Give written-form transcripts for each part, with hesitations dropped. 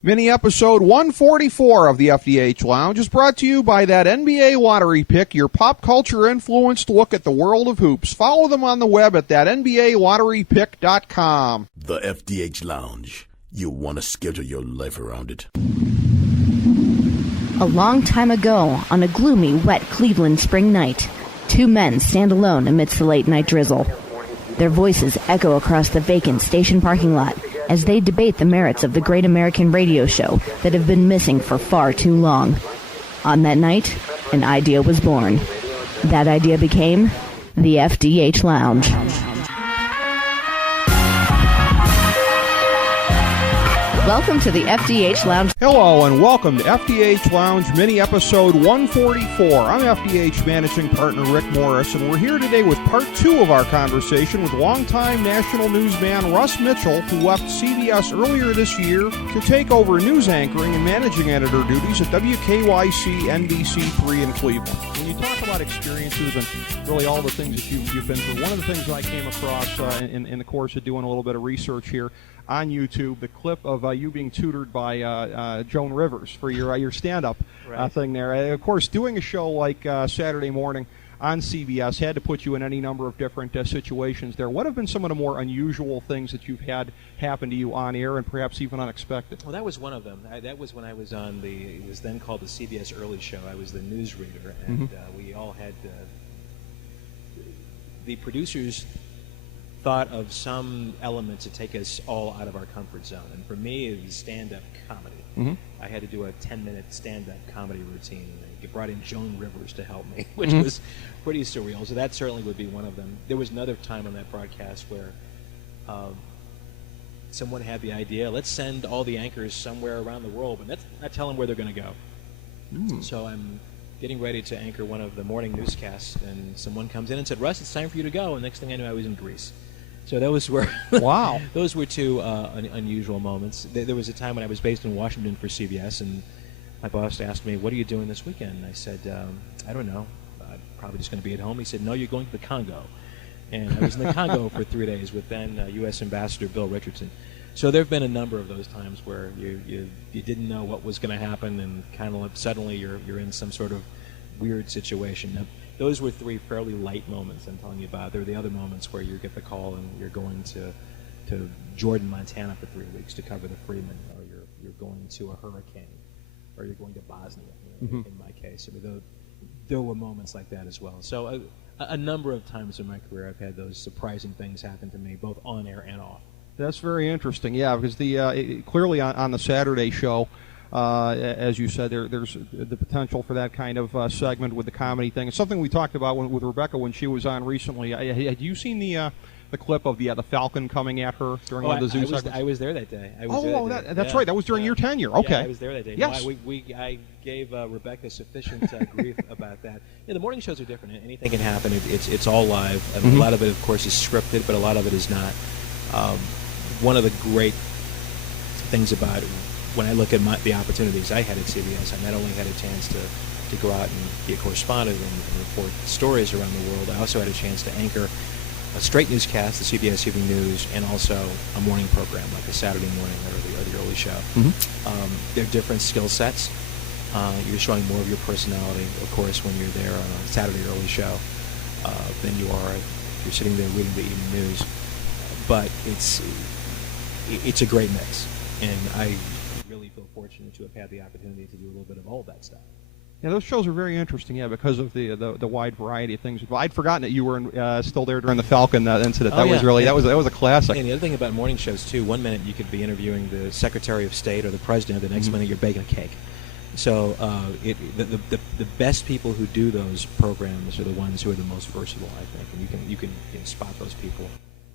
Mini episode 144 of the FDH Lounge is brought to you by that NBA Lottery Pick, your pop culture influenced look at the world of hoops. Follow them on the web at that NBALotteryPick.com. The FDH Lounge. You want to schedule your life around it. A long time ago, on a gloomy, wet Cleveland spring night, two men stand alone amidst the late-night drizzle. Their voices echo across the vacant station parking lot as they debate the merits of the great American radio show that have been missing for far too long. On that night, an idea was born. That idea became the FDH Lounge. Welcome to the FDH Lounge. Hello and welcome to FDH Lounge mini episode 144. I'm FDH managing partner Rick Morris, and we're here today with part two of our conversation with longtime national newsman Russ Mitchell, who left CBS earlier this year to take over news anchoring and managing editor duties at WKYC NBC3 in Cleveland. When you talk about experiences and really all the things that you've been through, one of the things that I came across in the course of doing a little bit of research here on YouTube, the clip of you being tutored by Joan Rivers for your stand-up thing there. Of course, doing a show like Saturday morning on CBS had to put you in any number of different situations there. What have been some of the more unusual things that you've had happen to you on air and perhaps even unexpected? Well, that was one of them. That was when I was on it was then called the CBS Early Show. I was the newsreader, and we all had the producers thought of some element to take us all out of our comfort zone. And for me, it was stand-up comedy. I had to do a 10-minute stand-up comedy routine. And I brought in Joan Rivers to help me, which was pretty surreal. So that certainly would be one of them. There was another time on that broadcast where someone had the idea, let's send all the anchors somewhere around the world, but let's not tell them where they're going to go. So I'm getting ready to anchor one of the morning newscasts, and someone comes in and said, Russ, it's time for you to go. And next thing I knew, I was in Greece. So those were wow. Those were two unusual moments. There was a time when I was based in Washington for CBS, and my boss asked me, what are you doing this weekend? And I said, I don't know. I'm probably just going to be at home. He said, no, you're going to the Congo. And I was in the Congo for 3 days with then U.S. Ambassador Bill Richardson. So there have been a number of those times where you didn't know what was going to happen, and kind of suddenly you're in some sort of weird situation. Now, those were three fairly light moments I'm telling you about. There are the other moments where you get the call and you're going to Jordan, Montana for 3 weeks to cover the Freeman, or you're going to a hurricane, or you're going to Bosnia, in my case. I mean, there were moments like that as well. So a number of times in my career I've had those surprising things happen to me, both on air and off. That's very interesting, yeah, because clearly on the Saturday show, as you said, there's the potential for that kind of segment with the comedy thing. It's something we talked about with Rebecca when she was on recently. Had you seen the clip of the Falcon coming at her during one of the zoo segments? I was there that day. That's right. That was during your tenure. Okay. Yeah, I was there that day. Yes. No, I gave Rebecca sufficient grief about that. Yeah, the morning shows are different. Anything can happen. It's all live. I mean, a lot of it, of course, is scripted, but a lot of it is not. One of the great things about it, when I look at the opportunities I had at CBS, I not only had a chance to go out and be a correspondent and report stories around the world, I also had a chance to anchor a straight newscast, the CBS Evening News, and also a morning program like a Saturday morning or the early show. They're different skill sets. You're showing more of your personality, of course, when you're there on a Saturday early show than you are if you're sitting there reading the evening news. But it's a great mix, and I really feel fortunate to have had the opportunity to do a little bit of all of that stuff. Yeah, those shows are very interesting, yeah, because of the wide variety of things. I'd forgotten that you were still there during the Falcon incident. That was really that was a classic. And the other thing about morning shows too, one minute you could be interviewing the Secretary of State or the President, the next minute you're baking a cake. So the best people who do those programs are the ones who are the most versatile, I think, and you can spot those people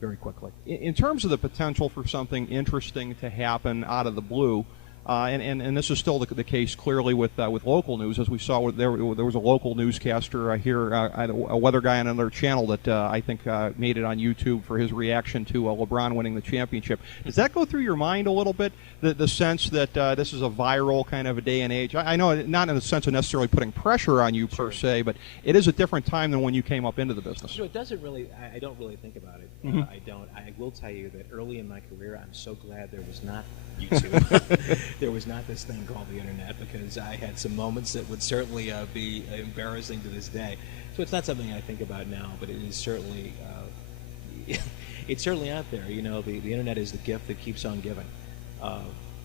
very quickly. In terms of the potential for something interesting to happen out of the blue, and this is still the case clearly with local news, as we saw there was a local newscaster here, a weather guy on another channel that I think made it on YouTube for his reaction to LeBron winning the championship. Does that go through your mind a little bit, the sense that this is a viral kind of a day and age? I know not in the sense of necessarily putting pressure on you per se, but it is a different time than when you came up into the business. It doesn't really. I don't really think about it. I don't. I will tell you that early in my career, I'm so glad there was not YouTube. there was not this thing called the internet, because I had some moments that would certainly be embarrassing to this day. So it's not something I think about now, but it is certainly it's certainly out there. You know, the internet is the gift that keeps on giving.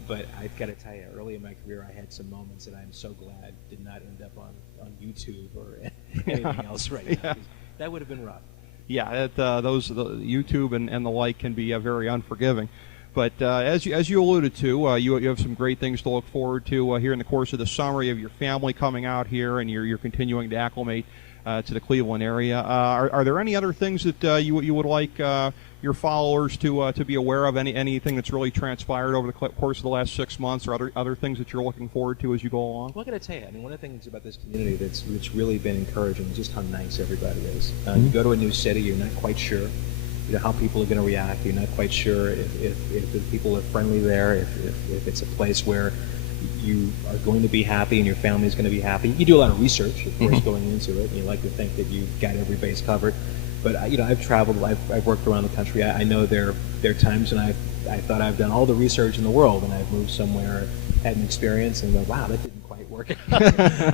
But I've got to tell you, early in my career, I had some moments that I'm so glad did not end up on YouTube or anything else right now. That would have been rough. Yeah, the YouTube and the like can be very unforgiving. But as you alluded to, you have some great things to look forward to here in the course of the summer. You have your family coming out here, and you're continuing to acclimate to the Cleveland area. Are there any other things that you would like your followers to be aware of? Anything that's really transpired over the course of the last 6 months, or other things that you're looking forward to as you go along? Well, I got to tell you, I mean, one of the things about this community that's really been encouraging is just how nice everybody is. You go to a new city, you're not quite sure, you know, how people are going to react. You're not quite sure if the people are friendly there, if it's a place where you are going to be happy and your family is going to be happy. You do a lot of research, of course, going into it, and you like to think that you've got every base covered. But you know, I've traveled, I've worked around the country. I know there are times when I thought I've done all the research in the world, and I've moved somewhere, had an experience, and go, wow, that didn't quite work out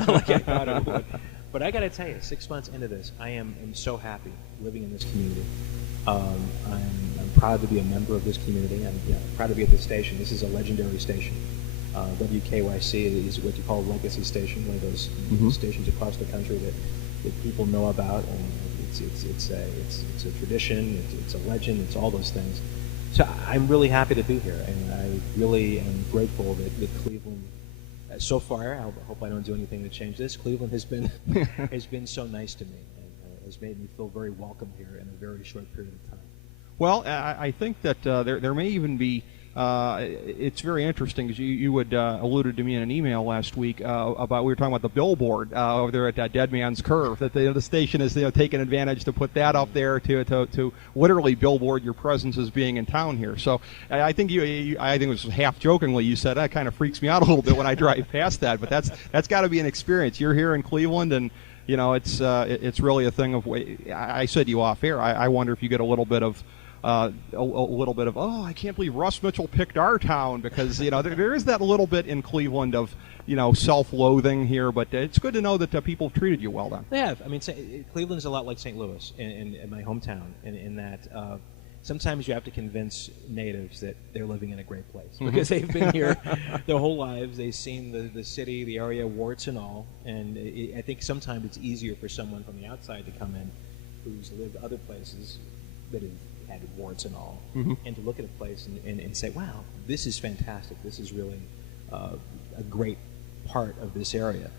like I thought it would. But I got to tell you, 6 months into this, I am so happy living in this community. I'm proud to be a member of this community. I'm proud to be at this station. This is a legendary station. WKYC is what you call a legacy station, one of those stations across the country that people know about, and it's a tradition, it's a legend, it's all those things. So I'm really happy to be here, and I really am grateful that Cleveland, so far, I hope I don't do anything to change this, Cleveland has been so nice to me, and has made me feel very welcome here in a very short period of time. Well, I think that there may even be. It's very interesting, because you had alluded to me in an email last week about, we were talking about the billboard over there at Dead Man's Curve, that the station is taking advantage to put that up there to literally billboard your presence as being in town here. So I think I think it was half jokingly you said that kind of freaks me out a little bit when I drive past that, but that's got to be an experience. You're here in Cleveland, and you know it's really a thing of. I said to you off air, I wonder if you get a little bit of. A little bit of, oh, I can't believe Russ Mitchell picked our town, because you know there is that little bit in Cleveland of self-loathing here, but it's good to know that people have treated you well then. They have. I mean, Cleveland is a lot like St. Louis in my hometown, in that sometimes you have to convince natives that they're living in a great place, because they've been here their whole lives. They've seen the city, the area, warts and all, and I think sometimes it's easier for someone from the outside to come in who's lived other places that have had warts and all, and to look at a place and say, wow, this is fantastic. This is really a great part of this area.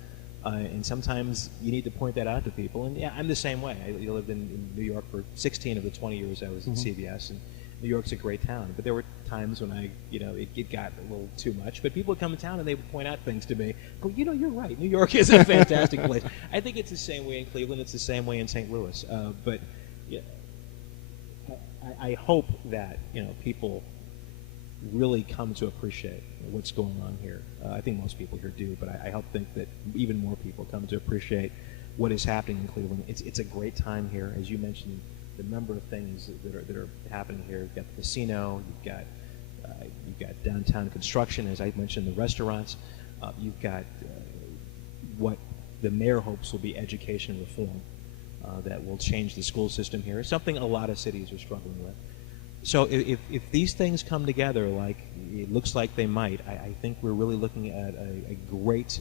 And sometimes you need to point that out to people. And yeah, I'm the same way. I lived in New York for 16 of the 20 years I was in CBS, and New York's a great town. But there were times when it got a little too much. But people would come to town and they would point out things to me. Go, you're right. New York is a fantastic place. I think it's the same way in Cleveland. It's the same way in St. Louis. But yeah, I hope that people really come to appreciate what's going on here. I think most people here do, but I hope that even more people come to appreciate what is happening in Cleveland. It's a great time here, as you mentioned. The number of things that are happening here. You've got the casino. You've got downtown construction, as I mentioned, the restaurants. You've got what the mayor hopes will be education reform. That will change the school system here, something a lot of cities are struggling with. So if these things come together like it looks like they might, I think we're really looking at a great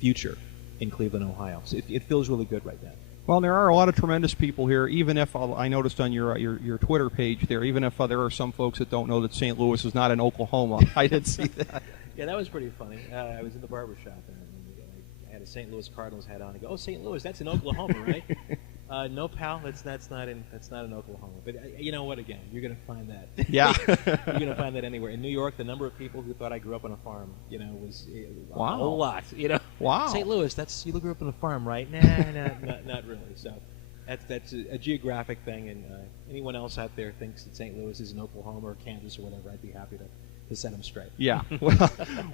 future in Cleveland, Ohio. So it feels really good right now. Well, there are a lot of tremendous people here, even if I noticed on your Twitter page there, even if there are some folks that don't know that St. Louis is not in Oklahoma. I did see that. Yeah, that was pretty funny. I was in the barber shop, and I had a St. Louis Cardinals hat on. I go, oh, St. Louis, that's in Oklahoma, right? No, pal, that's not in Oklahoma. But you know what? Again, you're going to find that. Yeah, you're going to find that anywhere. In New York, the number of people who thought I grew up on a farm, was a whole lot. Wow. St. Louis, you grew up on a farm, right? Nah, not really. So that's a geographic thing. And anyone else out there thinks that St. Louis is in Oklahoma or Kansas or whatever, I'd be happy set them straight. Yeah.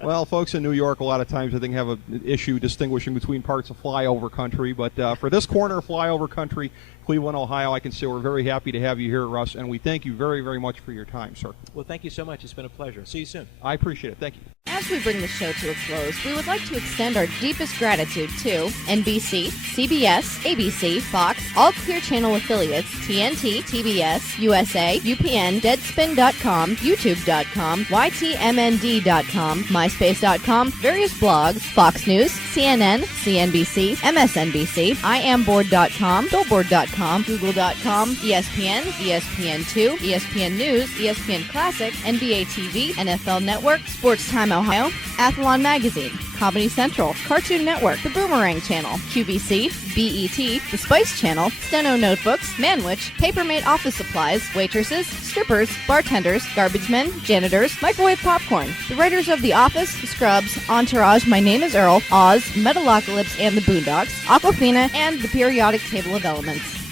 Well, folks in New York, a lot of times I think have an issue distinguishing between parts of flyover country. But for this corner of flyover country, Cleveland, Ohio, I can say we're very happy to have you here, Russ, and we thank you very, very much for your time, sir. Well, thank you so much. It's been a pleasure. See you soon. I appreciate it. Thank you. As we bring the show to a close, we would like to extend our deepest gratitude to NBC, CBS, ABC, Fox, all Clear Channel affiliates, TNT, TBS, USA, UPN, Deadspin.com, YouTube.com, YTMND.com, MySpace.com, various blogs, Fox News, CNN, CNBC, MSNBC, IamBoard.com, Billboard.com, Google.com, ESPN, ESPN2, ESPN News, ESPN Classic, NBA TV, NFL Network, Sports Time Ohio, Athlon Magazine, Comedy Central, Cartoon Network, The Boomerang Channel, QVC, BET, The Spice Channel, Steno Notebooks, Manwich, Papermate Office Supplies, waitresses, strippers, bartenders, garbage men, janitors, microwave popcorn, the writers of The Office, Scrubs, Entourage, My Name is Earl, Oz, Metalocalypse and the Boondocks, Aquafina, and the Periodic Table of Elements.